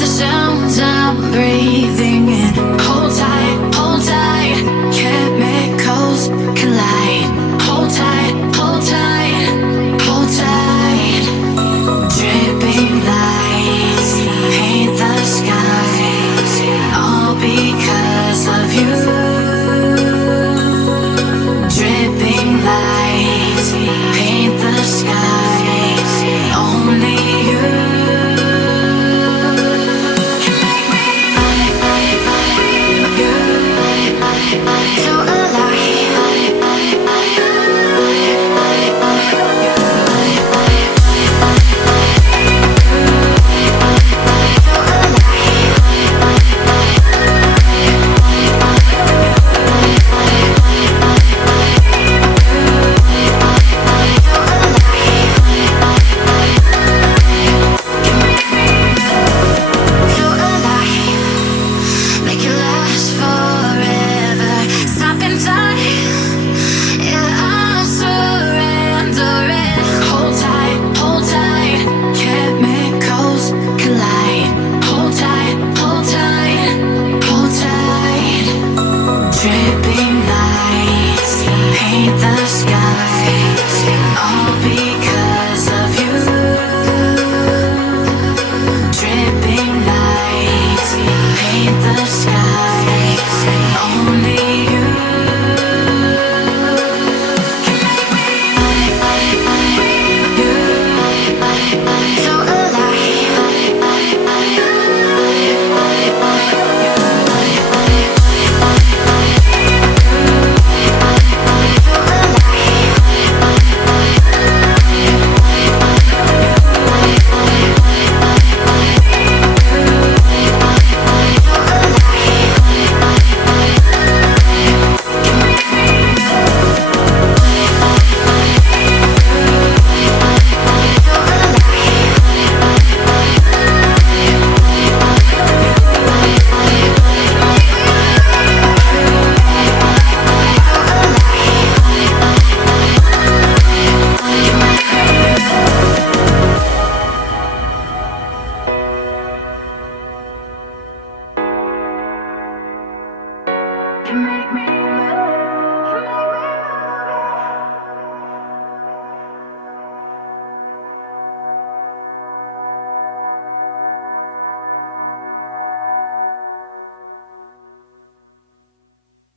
the sounds I'm breathing in. Hold tight, chemicals collide. Hold tight, hold tight, hold tight. Dripping lights paint the skies, all because of you. Dripping lights paint the skies, only you. So dripping lights paint the skies, all because of you. Dripping lights paint the skies, only you. So you make me